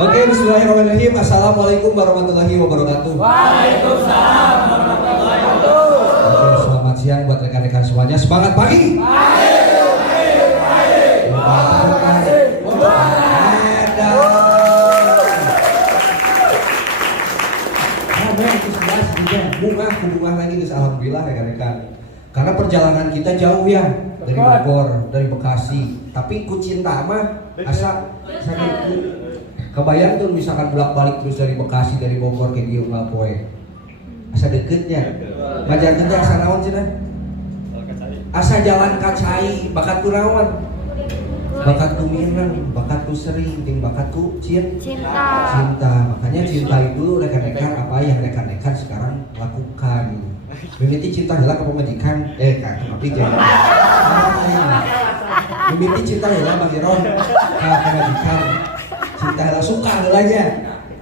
Oke, bismillahirrahmanirrahim. Assalamualaikum warahmatullahi wabarakatuh. Waalaikumsalam warahmatullahi wabarakatuh. Selamat siang buat rekan-rekan semuanya. Semangat pagi. Bunga lagi guys, alhamdulillah rekan-rekan. Karena perjalanan kita jauh ya, dari Bogor, dari Bekasi. Tapi ku cinta mah asa kebayang tuh misalkan bolak-balik terus dari Bekasi, dari Bogor ke dieu poe. Asa deketnya. Ngajar kita asa naon cenah? Asa jalan kacai, bakat kunaon? Bakat ku mireng, bakat ku sering, ting bakat ku cinta. Makanya cinta itu rekan-rekan apa yang rekan-rekan sekarang lakukan. Mimiti cinta heula ka pamajikan, tapi jangan. Mimiti cinta heula Bang Iron ka pamajikan. Cinta heula suka heulanya.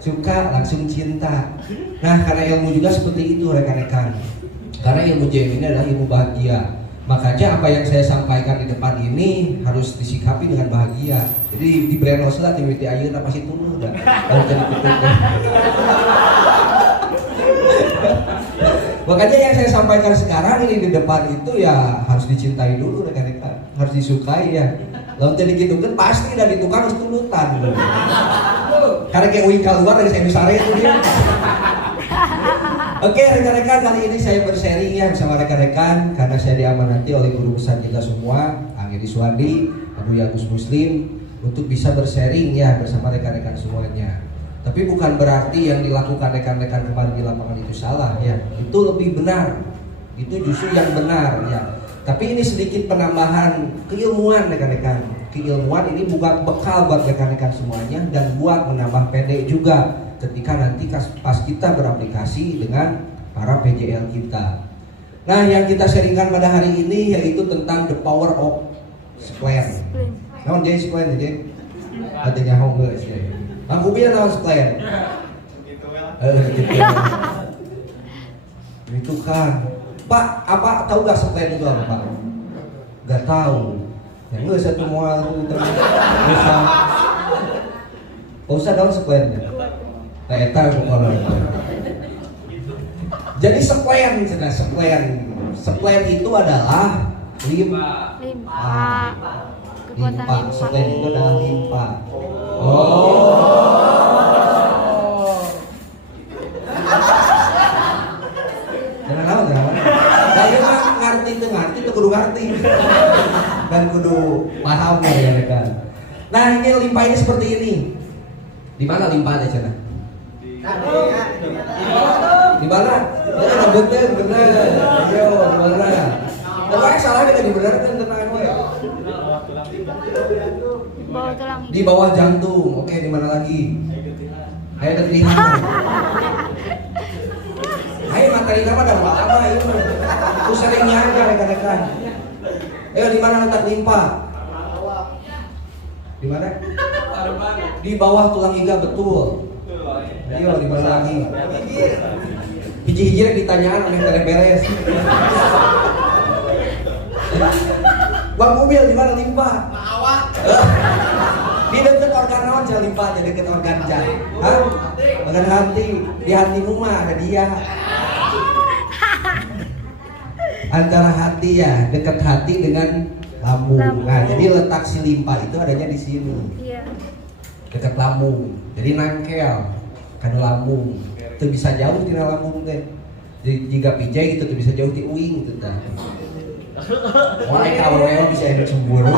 Suka langsung cinta. Nah, karena ilmu juga seperti itu rekan-rekan. Karena ilmu JM ini adalah ilmu bahagia. Makanya apa yang saya sampaikan di depan ini harus disikapi dengan bahagia. Jadi di brand lah timiti ayeuna pasti tuluh dah. Kalau jadi kutub. Makanya yang saya sampaikan sekarang ini di depan itu ya harus dicintai dulu rekan-rekan. Harus disukai ya. Lalu jadi gitu kan pasti dari tukang harus tulutan. Karena kayak uing keluar dari saya besare itu dia. Oke rekan-rekan, kali ini saya bersharing ya bersama rekan-rekan karena saya diamanati oleh guru besar kita semua, Anggi Suwandi, Abu Yagus Muslim, untuk bisa bersharing ya bersama rekan-rekan semuanya. Tapi bukan berarti yang dilakukan rekan-rekan kemarin di lapangan itu salah ya. Itu lebih benar. Itu justru yang benar ya. Tapi ini sedikit penambahan keilmuan rekan-rekan. Keilmuan ini bukan bekal buat rekan-rekan semuanya dan buat menambah PD juga ketika nanti pas kita beraplikasi dengan para PJL kita. Nah, yang kita sharingkan pada hari ini yaitu tentang the power of square. Naon jadi square jadi? Artinya hongge sih. Aku bilang naon square. Gitu. Itu kan. Pak, apa tahu gak square itu apa, Pak? Gak tahu. Yang nggak satu mual bisa. Usah daun square-nya. Eta pokoknya. Jadi sekuen, sekuen itu adalah limpa. Sekuen itu adalah limpa. Jangan tahu. Saya ngerti itu kudu ngerti dan kudu paham ya kan. Nah ini limpa ini seperti ini. Di mana limpa ada cina? Di mana? Ya betul benar. Yo di mana? Pokoknya salahnya tidak dibenarkan tentang apa ya? Di bawah jantung. Oke, di mana lagi? Ayo ke telinga. Ayo materi apa dan apa itu? Aku seringnya aja rekan-rekan. Ayo di mana letak limpa? Di mana? Di bawah tulang iga betul. Ayo di mana lagi? Hiji-hiji ditanyaan oleh beres-beres. Bang mobil di mana limpa? Awak. Di dekat organ naon jangan limpa, di dekat organ jantung. Hah? Organ hati. Di hatimu mah ada dia. Antara hati ya, dekat hati dengan lambung. Nah, jadi letak si limpa itu adanya di sini. Iya. Dekat lambung. Jadi nangkel karena lambung. Itu bisa jauh di lambung teh. Jadi jika pijai itu bisa jauh di uing gitu tah. Wah, kalau memang bisa ada cemburu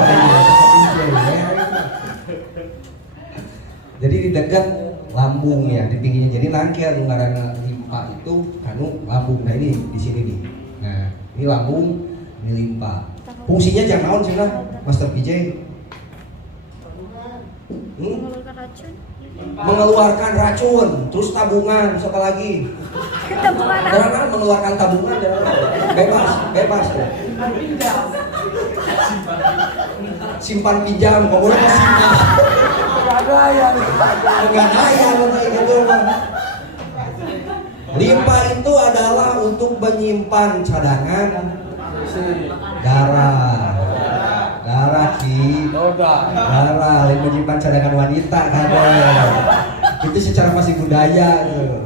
Jadi di dekat lambung ya, di pinggirnya. Jadi nangkel ngaranna limpa itu kanu lambung. Nah ini di sini nih. Nah, ini lambung, ini limpa. Fungsinya jangan naon sih lah, Master PJ. Mengeluarkan racun, terus tabungan, siapa lagi? Tabungan. Karena mengeluarkan tabungan, bebas. Simpan pinjam, pokoknya simpan. Pegadaian, gitu bang. Limpa itu adalah untuk menyimpan cadangan darah darah yang menyimpan cadangan wanita kan. Itu secara masih budaya tuh.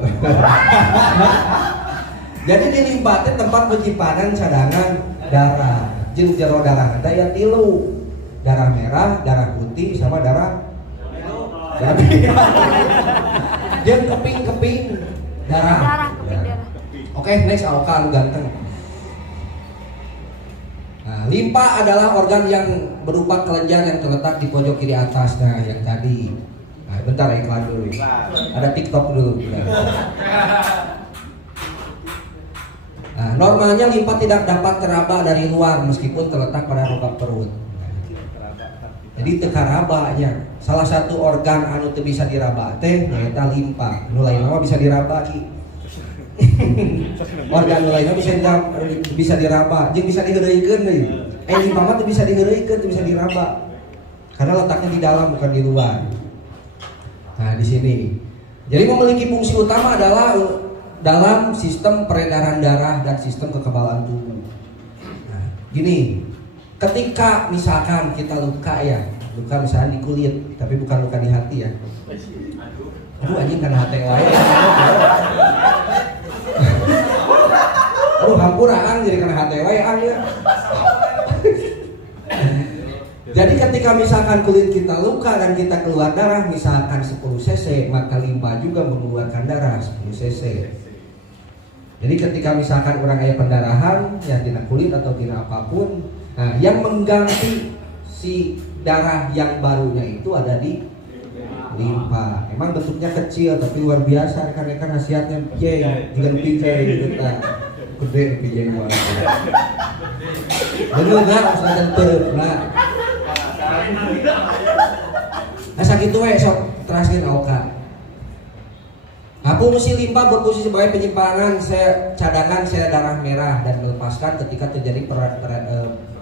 Jadi di limpa teh tempat penyimpanan cadangan darah. Jeung jero darah daya tilu. Darah merah, darah putih, sama darah merah. Dia keping darah. Oke, next Aoka lu ganteng. Nah, limpa adalah organ yang berupa kelenjar yang terletak di pojok kiri atas. Nah, yang tadi. Nah, bentar iklan dulu. Ada TikTok dulu. Nah, normalnya limpa tidak dapat teraba dari luar meskipun terletak pada rongga perut. Jadi tekarabanya salah satu organ anu teu bisa diraba teh nyaeta limpa. Nu lain mah bisa diraba ki. Organ nu lainna bisa diraba, jeung bisa diheureuikeun deui. Limpa mah teu bisa diheureuikeun, teu bisa diraba. Karena letaknya di dalam bukan di luar. Nah, di sini. Jadi memiliki fungsi utama adalah dalam sistem peredaran darah dan sistem kekebalan tubuh. Nah, gini, ketika misalkan kita luka misalnya di kulit, tapi bukan luka di hati ya. Aduh anjing karena hati lain. Aduh hampura jadi karena hati lain ya. Jadi ketika misalkan kulit kita luka dan kita keluar darah misalkan 10 cc, maka limpa juga mengeluarkan darah 10 cc. Jadi ketika misalkan orang ada pendarahan ya tina kulit atau tina apapun, nah yang mengganti si darah yang barunya itu ada di limpa. Emang bentuknya kecil tapi luar biasa karena khasiatnya juga PJ gitu kan. Gede PJ gua. Bener enggak usah tentu nah. Nah sakitu we sok teraskeun Aoka. Nah, fungsi limpa berfungsi sebagai penyimpanan cadangan sel darah merah dan melepaskan ketika terjadi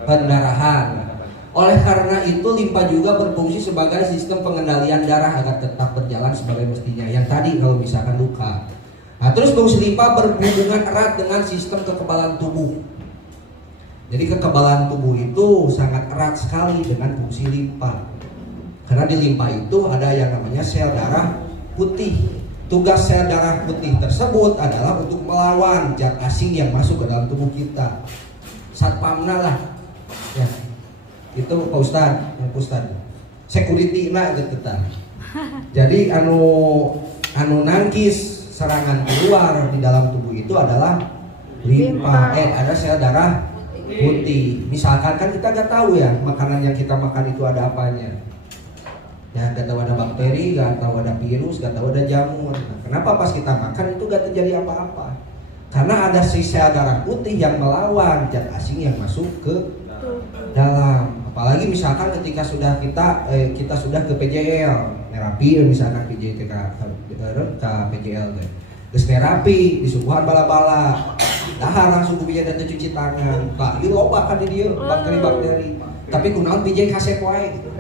pendarahan. Oleh karena itu limpa juga berfungsi sebagai sistem pengendalian darah agar tetap berjalan sebagai mestinya. Yang tadi kalau misalkan luka. Nah, terus fungsi limpa berhubungan erat dengan sistem kekebalan tubuh. Jadi kekebalan tubuh itu sangat erat sekali dengan fungsi limpa. Karena di limpa itu ada yang namanya sel darah putih. Tugas sel darah putih tersebut adalah untuk melawan zat asing yang masuk ke dalam tubuh kita. Satpamna lah. Ya. Itu Pak Ustad. Security na gitu kita. Jadi anu nangkis serangan keluar di dalam tubuh itu adalah limpa. Ada sel darah putih. Misalkan kan kita nggak tahu ya makanan yang kita makan itu ada apanya. Ya nggak tahu ada bakteri, nggak tahu ada virus, nggak tahu ada jamur. Nah, kenapa pas kita makan itu nggak terjadi apa-apa? Karena ada sel darah putih yang melawan zat asing yang masuk ke dalam. Apalagi misalkan ketika kita sudah ke PJL terapi, misalkan PJT ke PJL terus terapi disuguhan bala-bala, dahar langsung bija dan cuci tangan. Pak, ieu loba kan di dieu bakteri-bakteri. Tapi kunaon PJ kasep wae gitu.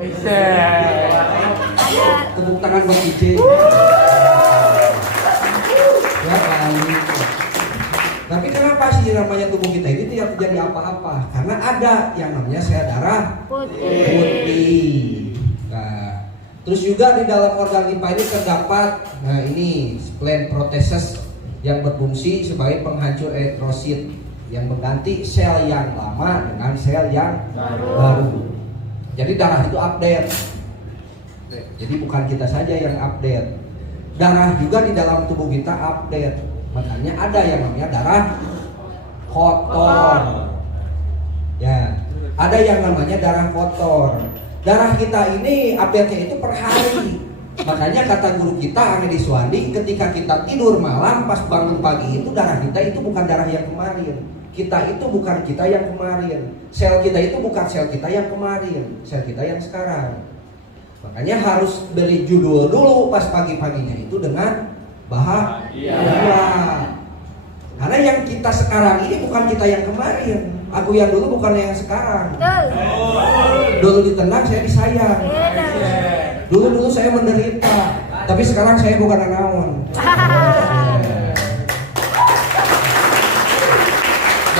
Tepuk tangan buat PJ. Ya kali. Tapi kenapa sih namanya tubuh kita ini tidak terjadi apa-apa? Karena ada yang namanya sel darah putih. Nah, terus juga di dalam organ limpa ini terdapat, nah ini spleen proteses yang berfungsi sebagai penghancur eritrosit yang mengganti sel yang lama dengan sel yang baru. Jadi darah itu update. Jadi bukan kita saja yang update. Darah juga di dalam tubuh kita update. Makanya ada yang namanya darah kotor. Ya, ada yang namanya darah kotor. Darah kita ini update-nya itu per hari. Makanya kata guru kita Angedi Suwandi, ketika kita tidur malam pas bangun pagi itu darah kita itu bukan darah yang kemarin. Kita itu bukan kita yang kemarin. Sel kita itu bukan sel kita yang kemarin. Sel kita yang sekarang. Makanya harus beri judul dulu pas pagi-paginya itu dengan bahagia. Karena yang kita sekarang ini bukan kita yang kemarin. Aku yang dulu bukan yang sekarang. Dulu ditendang saya disayang. Dulu saya menderita. Tapi sekarang saya bukan naon.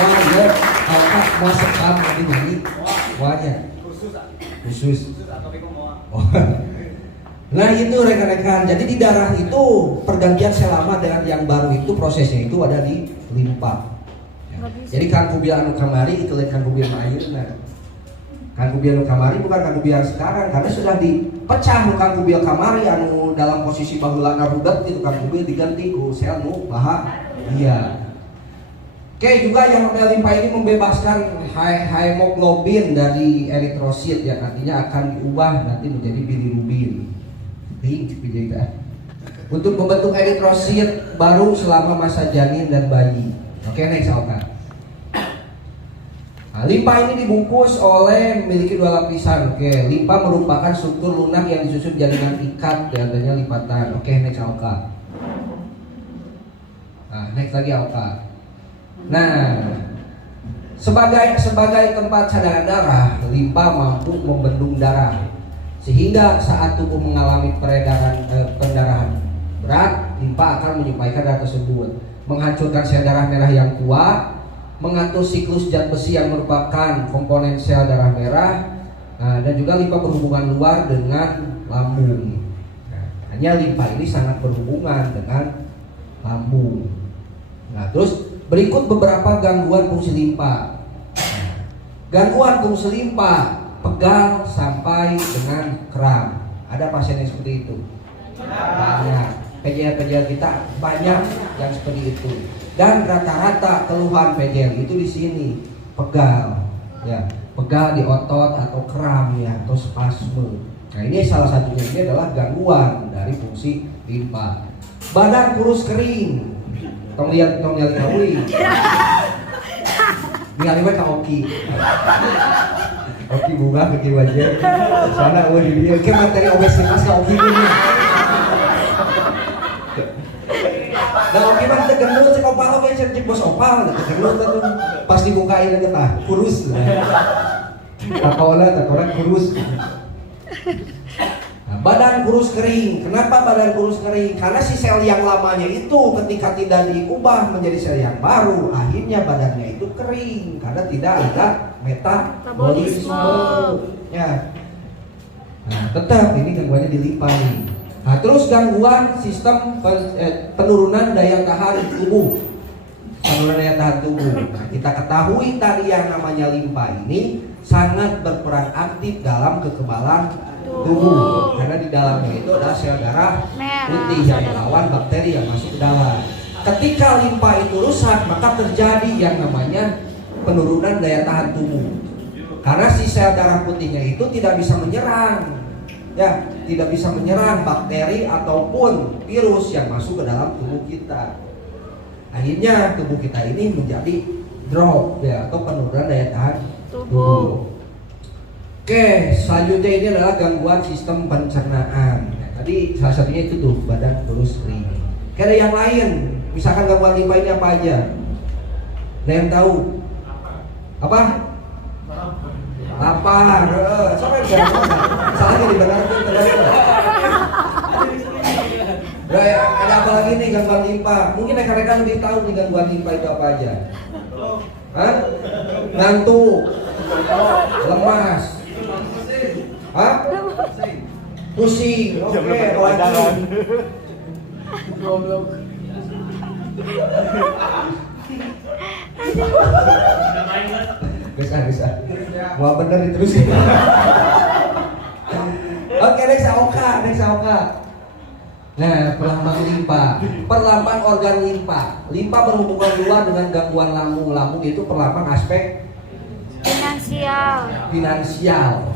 Wah, kalau mau sekam nanti nyanyi, wahnya khusus. Nah itu rekan-rekan, jadi di darah itu pergantian sel lama dengan yang baru itu prosesnya itu ada di limpa. Jadi kan kubiar anu kamari itu kan kubiar ayeuna. Kan kubiar anu kamari bukan kan kubiar sekarang karena sudah dipecah kan kubiar kamari anu dalam posisi baheula ngarudet itu kan kubiar diganti ku sel nu bahagia. Oke, juga yang model limpa ini membebaskan hemoglobin dari eritrosit yang nantinya akan diubah nanti menjadi bilirubin. Untuk membentuk eritrosit baru selama masa janin dan bayi. Oke, next Alka. Nah, limpa ini dibungkus oleh memiliki dua lapisan. Oke, limpa merupakan struktur lunak yang disusun jaringan ikat dan adanya lipatan. Oke, next Alka. Nah, next lagi Alka. Nah, sebagai tempat cadangan darah, limpa mampu membendung darah sehingga saat tubuh mengalami pendarahan berat, limpa akan menyampaikan darah tersebut, menghancurkan sel darah merah yang kuat, mengatur siklus zat besi yang merupakan komponen sel darah merah, dan juga limpa berhubungan luar dengan lambung. Nah, hanya limpa ini sangat berhubungan dengan lambung. Nah, terus berikut beberapa gangguan fungsi limpa. Gangguan fungsi limpa, pegal sampai dengan kram. Ada pasien yang seperti itu. Banyak. PJL kita banyak yang seperti itu. Dan rata-rata keluhan PJL itu di sini pegal, ya, pegal di otot atau kram ya, atau spasme. Nah ini salah satunya ini adalah gangguan dari fungsi limpa. Badan kurus kering. Tong lihat kawi. Ningali we ka Oki. Oki bunga ke wajah. Soalnya di dia ke materi obesitas ka Oki ini. Nah Oki mah teu gendut cek opal oke cek bos opal teu gendut tuh. Pas dibukain teh tah kurus. Takola kurus. Badan kurus kering. Kenapa badan kurus kering? Karena si sel yang lamanya itu ketika tidak diubah menjadi sel yang baru, akhirnya badannya itu kering karena tidak ada metabolisme. Ya. Nah, tetap ini gangguannya di limpa nih. Nah, terus gangguan sistem penurunan daya tahan tubuh. Penurunan daya tahan tubuh. Nah, kita ketahui tadi yang namanya limpa ini sangat berperan aktif dalam kekebalan tubuh karena di dalamnya itu ada sel darah putih yang melawan bakteri yang masuk ke dalam. Ketika limpa itu rusak maka terjadi yang namanya penurunan daya tahan tubuh karena si sel darah putihnya itu tidak bisa menyerang, ya, tidak bisa menyerang bakteri ataupun virus yang masuk ke dalam tubuh kita. Akhirnya tubuh kita ini menjadi drop ya, atau penurunan daya tahan tubuh. Oke, selanjutnya ini adalah gangguan sistem pencernaan. Nah, tadi salah satunya itu tuh badan kurus kering. Ada yang lain, misalkan gangguan limpa ini apa aja? Ada yang tahu? Apa? Lapar. Siapa yang gak tahu? Salahnya dibenarkan ternyata. Ada apa lagi nih gangguan limpa? Mungkin rekan-rekan lebih tahu nih gangguan limpa itu apa aja. Hah? Ngantuk, lemas. Hah? Pusing. Oke, lagi. Bisa. Wah bener diterusin. Oke, next Oka. Nah, perlambang limpa. Perlambang organ limpa. Limpa berhubungan luar dengan gangguan lambung. Lambung itu perlambang aspek finansial.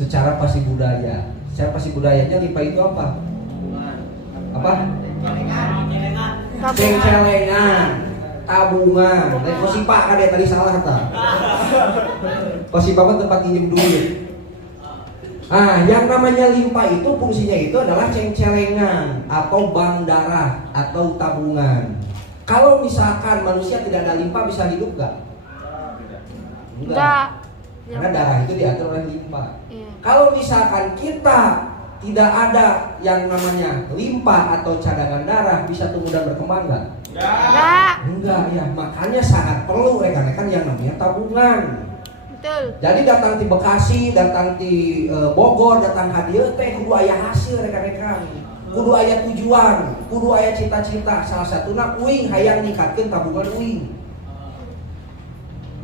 Secara pasti budaya. Secara pasti budayanya limpa itu apa? Apa? Ceng-celengan, tabungan. Dan kosipa kan tadi salah ta. Kosipa mah tempat pinjam duit. Nah, yang namanya limpa itu fungsinya itu adalah ceng-celengan atau bank darah atau tabungan. Kalau misalkan manusia tidak ada limpa bisa hidup gak? Enggak. Karena darah itu diatur oleh limpa. Iya. Kalau misalkan kita tidak ada yang namanya limpa atau cadangan darah, bisa tumbuh dan berkembang nggak? Enggak ya. Makanya sangat perlu rekan-rekan yang namanya tabungan. Betul. Jadi datang di Bekasi, datang di Bogor, datang hadiah teh kudu aya hasil rekan-rekan. Kudu aya tujuan, kudu aya cita-cita. Salah satuna uing hayang ningkatkeun tabungan uing.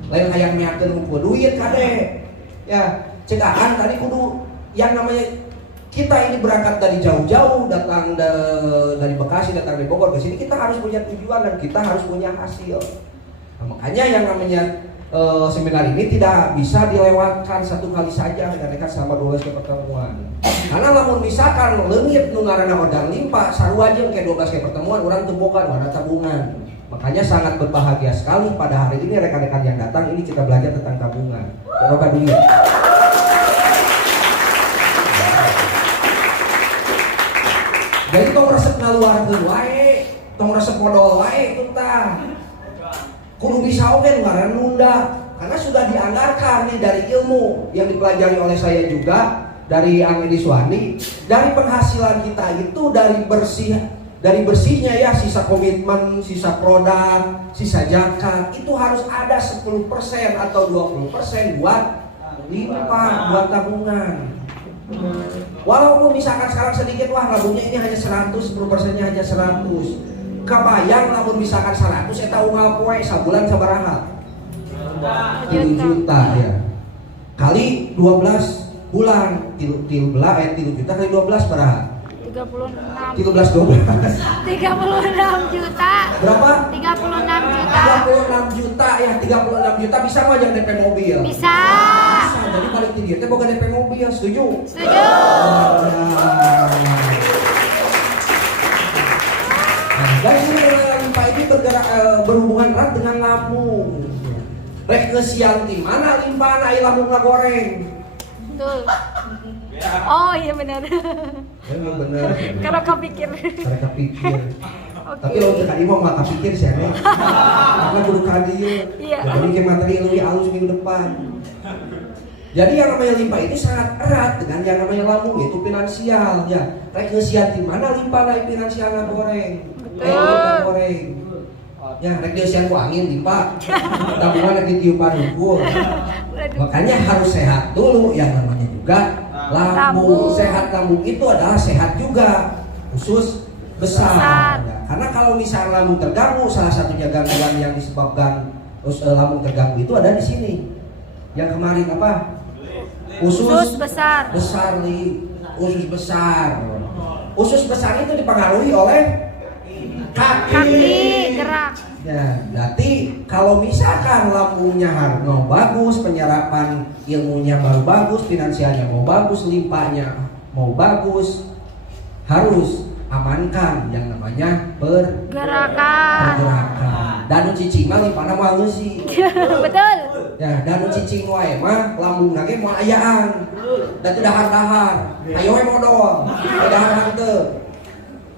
Lain hayang meakeun ngumpul duit kade. Ya, cegahan tadi kudu yang namanya kita ini berangkat dari jauh-jauh, datang dari Bekasi, datang dari Bogor ke sini, kita harus punya tujuan dan kita harus punya hasil. Nah, makanya yang namanya seminar ini tidak bisa dilewatkan satu kali saja rekan-rekan selama 12 kali pertemuan. Karena lamun misalkan leungit nu ngaranna ordang limpa sarua jeung ke 12 kali pertemuan urang teu boga warna tabungan. Makanya sangat berbahagia sekali pada hari ini rekan-rekan yang datang ini kita belajar tentang tabungan. Coba duit. Jadi tong resep ngaluarkeun wae, tong resep modal wae itu tah. Kudu bisa oke ngaran nunda karena sudah dianggarkan nih dari ilmu yang dipelajari oleh saya juga dari Edi Suwandi, dari penghasilan kita itu dari bersihnya ya sisa komitmen, sisa produk, sisa zakat itu harus ada 10% atau 20% buat limpah, buat tabungan. Walaupun misalkan sekarang sedikit wah nabungnya ini hanya 100, 10%-nya hanya 100. Kebayang lamun misalkan 100 eta unggal poe sabulan sabaraha? 3 juta ya. Kali 12 bulan 3 juta kali 12 berapa? 36. 36 juta. Berapa? 36 juta. 36 juta ya, 36 juta bisa mah jangan DP mobil. Bisa. Jadi balik tinggi teh boga DP mobil, setuju? Setuju. Guys, ini limpa ini berhubungan erat dengan lambung. Rek ngesian di mana limpa na lambung goreng. Betul. Oh iya benar. Emang bener. Karena kepikir. Karena kepikir. Oke. Tapi lo tadi mau nggak kepikir sih ane. Karena kudu kadieu. Iya. Jadi ke materi lebih halus minggu depan. Jadi yang namanya limpa ini sangat erat dengan yang namanya lambung, yaitu finansial ya. Rek ngesian di mana limpa na finansial goreng. Goreng. Ya, rek ngesian ku angin limpa. Tabungan lagi tiupan ukur. Makanya harus sehat dulu yang namanya juga lambung. Sehat lambung itu adalah sehat juga usus besar. Ya. Karena kalau misalnya lambung terganggu, salah satunya gangguan yang disebabkan lambung terganggu itu ada di sini. Yang kemarin apa? Usus besar. Besar nih, usus besar. Usus besar itu dipengaruhi oleh kaki gerak. Ya, berarti kalau misalkan lambungnya mau bagus, penyerapan ilmunya baru bagus, finansialnya mau bagus, limpahnya mau bagus, harus amankan yang namanya pergerakan. Danu cicing mah limpahna mah sih. Betul. Ya, danu cicing wae mah lambung lagi mau ayaan. Da teu dahar-dahar. Ayo we modal. Dahar hanteu.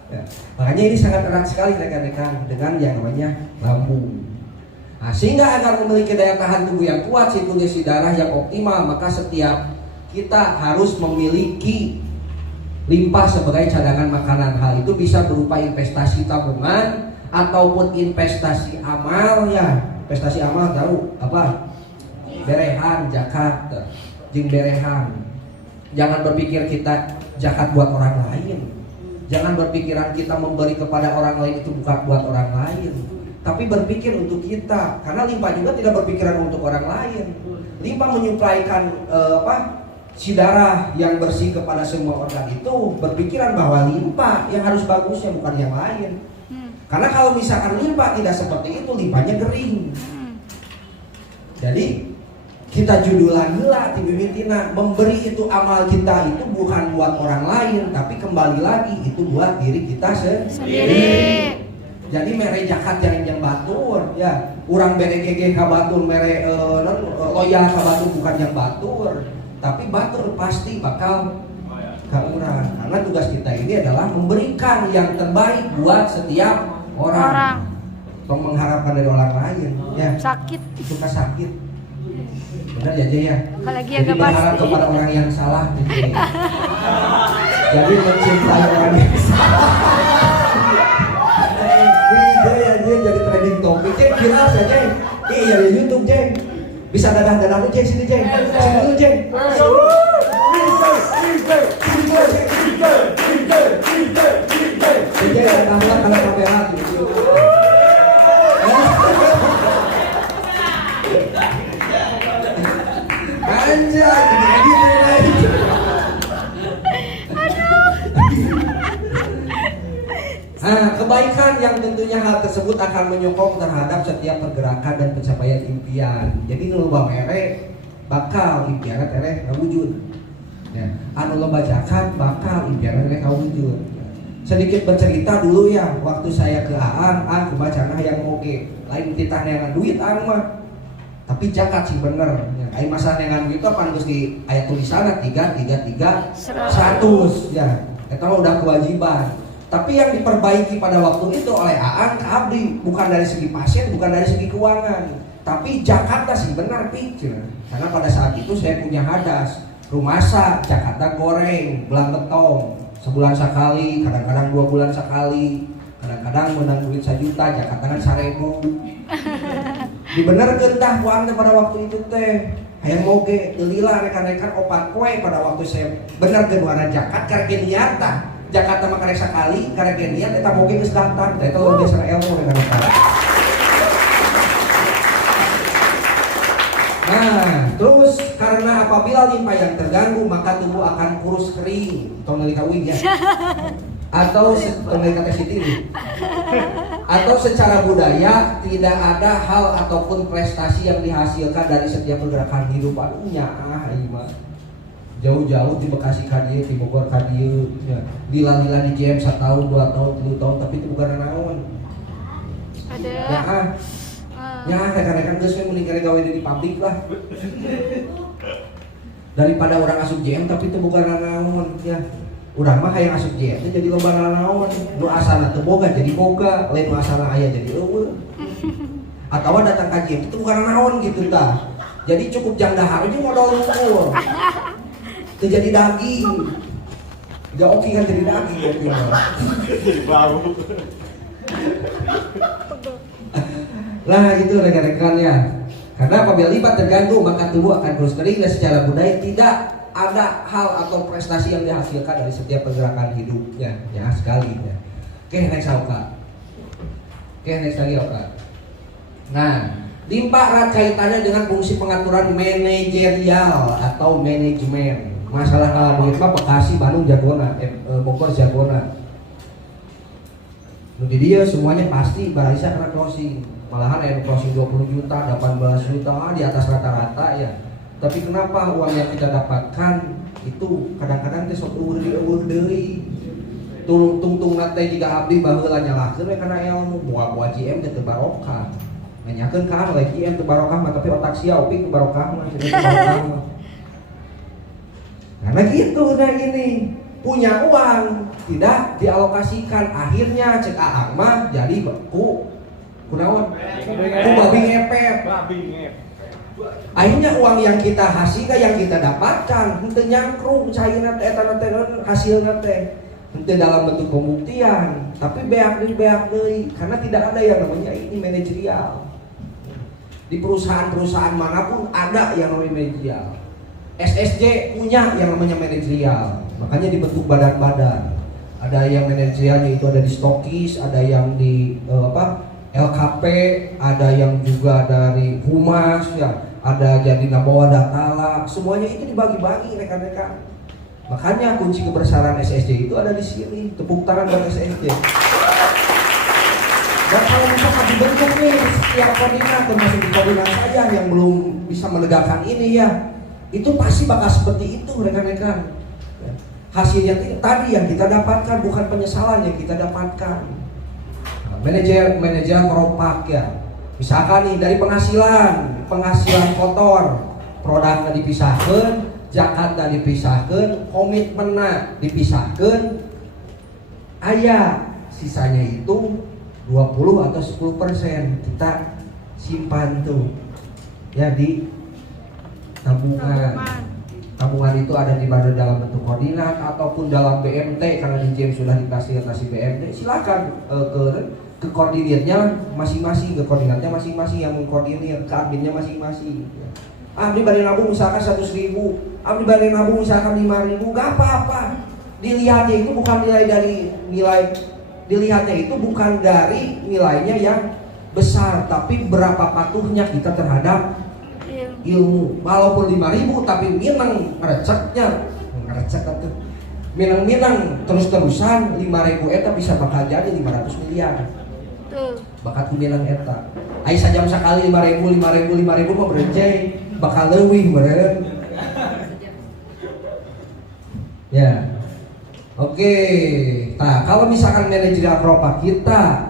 Ya, makanya ini sangat erat sekali rekan-rekan dengan yang namanya lambung. Nah, sehingga agar memiliki daya tahan tubuh yang kuat, sirkulasi darah yang optimal, maka setiap kita harus memiliki limpah sebagai cadangan makanan. Hal itu bisa berupa investasi tabungan ataupun investasi amal ya. Investasi amal tahu apa? Berehan, zakat, jeung berehan. Jangan berpikir kita zakat buat orang lain. Jangan berpikiran kita memberi kepada orang lain itu bukan buat orang lain, tapi berpikir untuk kita. Karena limpah juga tidak berpikiran untuk orang lain. Limpah menyuplaikan si darah yang bersih kepada semua organ itu berpikiran bahwa limpah yang harus bagusnya bukan yang lain. Karena kalau misalkan limpah tidak seperti itu, limpahnya kering. Jadi kita judulan heula ti mimitina, memberi itu amal kita itu bukan buat orang lain, tapi kembali lagi itu buat diri kita sendiri. Jadi mere zakat yang batur ya, urang bere gege ka batur, mere loyal ka batur bukan yang batur, tapi batur pasti bakal ka urang. Karena tugas kita ini adalah memberikan yang terbaik buat setiap orang. Mengharapkan dari orang lain ya. Sakit. Itu kan sakit. Benar ya Jay ya? Apalagi jadi berharap pasti kepada orang yang salah gitu. Jadi mencintai orang yang salah. Jay ya Jay jadi trending topik. Jay viral saja. Iya di YouTube Jay. Bisa dadah-dadah lu Jeng, sini Jeng. Sini dulu Jeng. Jeng, datanglah kalau kamera. Anjay, gini. Nah, kebaikan yang tentunya hal tersebut akan menyokong terhadap setiap pergerakan dan pencapaian impian. Jadi nu loba mere bakal impian teh kawujud. Ya, anu loba zakat bakal impian teh kawujud. Sedikit bercerita dulu ya, waktu saya ke Aang kebacana yang oke. Lain titah neangan duit Aang mah. Tapi zakat sih bener. Ya, ai masalah neangan duit apa geus di aya tulisanna 333 100 ya. Eta mah udah kewajiban. Tapi yang diperbaiki pada waktu itu oleh Aang ke Abdi bukan dari segi pasien, bukan dari segi keuangan, tapi Jakarta sih benar pikir. Karena pada saat itu saya punya hadas, rumasa Jakarta goreng, belang betong, sebulan sekali, kadang-kadang 2 bulan sekali, kadang-kadang menang duit 1 juta, Jakarta kan 1.000. Dibenerkeun tah uangnya pada waktu itu teh. Hayang moge lila rekan-rekan opat poe pada waktu saya benerkeun warna Jakarta karena niat tah. Jakarta mah karek sakali, karek niat eta moge geus datang. Eta luar biasa ilmu rekan-rekan. Nah, terus karena apabila limpa yang terganggu maka tubuh akan kurus kering. Tong deui kawin ya. Atau atau secara budaya tidak ada hal ataupun prestasi yang dihasilkan dari setiap pergerakan hidup. Aduhnya jauh-jauh di Bekasi kadieu, di Bogor kadieu, ya. Lila-lila di JM 1 tahun, 2 tahun, 3 tahun, tapi itu bukan naon. Ada. Ya, rekan-rekan geus we mending kare gawe di pabrik lah. Daripada orang asup JM tapi itu bukan naon, ya. Urang mah hayang asup JM itu jadi loba naon. Nu asalna teu boga jadi boga, lain nu asalna aya jadi eueuh. Atawa datang ka JM itu bukan naon gitu tah. Jadi cukup jang dahar aja modal unggul. Itu jadi daging. Gak oke kan jadi daging jadi bau. Lah itu rekan-rekan ya. Karena apabila lipat terganggu maka tubuh akan kurus kering dan secara budaya tidak ada hal atau prestasi yang dihasilkan dari setiap pergerakan hidupnya. Ya sekali ya. Oke, next Oka. Oke, next lagi Oka. Nah, limpa erat kaitannya dengan fungsi pengaturan manajerial atau manajemen. Masalah kalau duit mah Bekasi, Bandung jagona, Bogor jagona. Di dia semuanya pasti barisa karena closing. Malahan ada closing 20 juta, 18 juta di atas rata-rata ya. Tapi kenapa uang yang kita dapatkan itu kadang-kadang teh sok eueuh deui. Tung nate jika abdi baheula nyalahkeun we kana ilmu buah-buah JM teh teu barokah. Nanyakeun ka anu JM teu barokah mah tapi otak sia opik teu barokah mah, teu barokah mah. Karena gitu nah ini punya uang tidak dialokasikan akhirnya cek Aang mah jadi kunaon ku babi ngepet. Akhirnya uang yang kita hasilkan yang kita dapatkan henteu nyangkrung cairna teh eta teh hasilna teh henteu dalam bentuk pembuktian tapi beak deui karena tidak ada yang namanya ini manajerial. Di perusahaan-perusahaan manapun ada yang namanya manajerial. SSJ punya yang namanya manajerial, makanya dibentuk badan-badan. Ada yang manajerialnya itu ada di stokis, ada yang di LKP, ada yang juga dari humas, ya, ada jadi nabawa datala, semuanya itu dibagi-bagi rekan-rekan. Makanya kunci kebesaran SSJ itu ada di sini. Tepuk tangan buat SSJ. Dan kalau misalkan dibentuk nih setiap koordinat, termasuk di koordinat saya yang belum bisa menegakkan ini ya. Itu pasti bakal seperti itu rekan-rekan. Hasilnya tadi yang kita dapatkan bukan penyesalan yang kita dapatkan. Manajer meropak ya. Misalkan nih dari penghasilan kotor, produknya dipisahkan, zakatnya dipisahkan, komitmennya dipisahkan. Aya sisanya itu 20 atau 10% kita simpan tuh. Ya di tabungan. tabungan itu ada di mana dalam bentuk koordinat ataupun dalam BMT, karena di JM sudah difasilitasi BMT, silakan ke koordinatnya masing-masing, ke koordinatnya masing-masing yang mengkoordinir, ke adminnya masing-masing. Abdi balik nabung misalkan 100.000, abdi balik nabung misalkan 5.000, gak apa-apa. Dilihatnya itu bukan dilihatnya itu bukan dari nilainya yang besar, tapi berapa patuhnya kita terhadap ilmu. Walaupun 5.000 tapi minang ngerecek atau minang terus-terusan 5.000 eta bisa bakal jadi 500 miliar. Bakat minang eta. Aya sajam sakali 5.000 mah berenjay bakal leuwih meureun. Ya. Oke. Nah, kalau misalkan manajer akrobat kita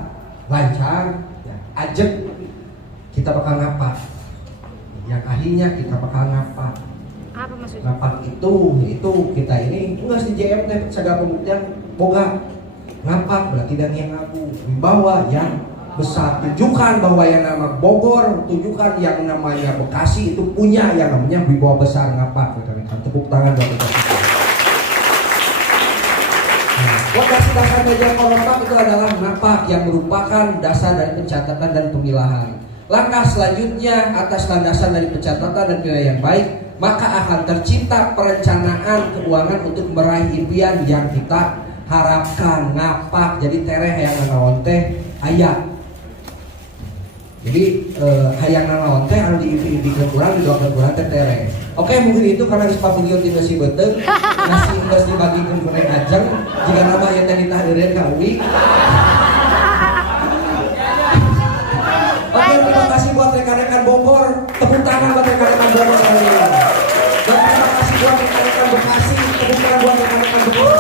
lancar, ya, ajek, kita bakal ngapak. Yang akhirnya kita bakal ngapak. Apa maksudnya? Ngapak itu kita ini enggak di JM teh segala pembuktian boga. Ngapak berarti dan yang ngaku. Wibawa yang besar, tunjukkan bahwa yang nama Bogor, tunjukkan yang namanya Bekasi itu punya yang namanya wibawa besar. Ngapak. Tepuk tangan buat kita. Fondasi dasar media kolompak itu adalah ngapak yang merupakan dasar dari pencatatan dan pemilahan. Langkah selanjutnya atas landasan dari pencatatan dan penilaian yang baik, maka akan tercipta perencanaan keuangan untuk meraih impian yang kita harapkan. Ngapak jadi tereh hayang nanaon teh aya. Jadi hayang nanaon teh anu diimpi-impikeun kurang didoakeun kurang teh tereh. Oke, mungkin itu karena geus pavilion tina si beuteung, nasi geus dibagikeun ku Neng Ajeng, jika nama yang tadi tah eureun ka Uwi. Oke, terima kasih buat rekan-rekan Bogor. Tepuk tangan buat rekan-rekan Bogor. Dan terima kasih buat rekan-rekan Bekasi. Tepuk tangan buat rekan-rekan Bekasi.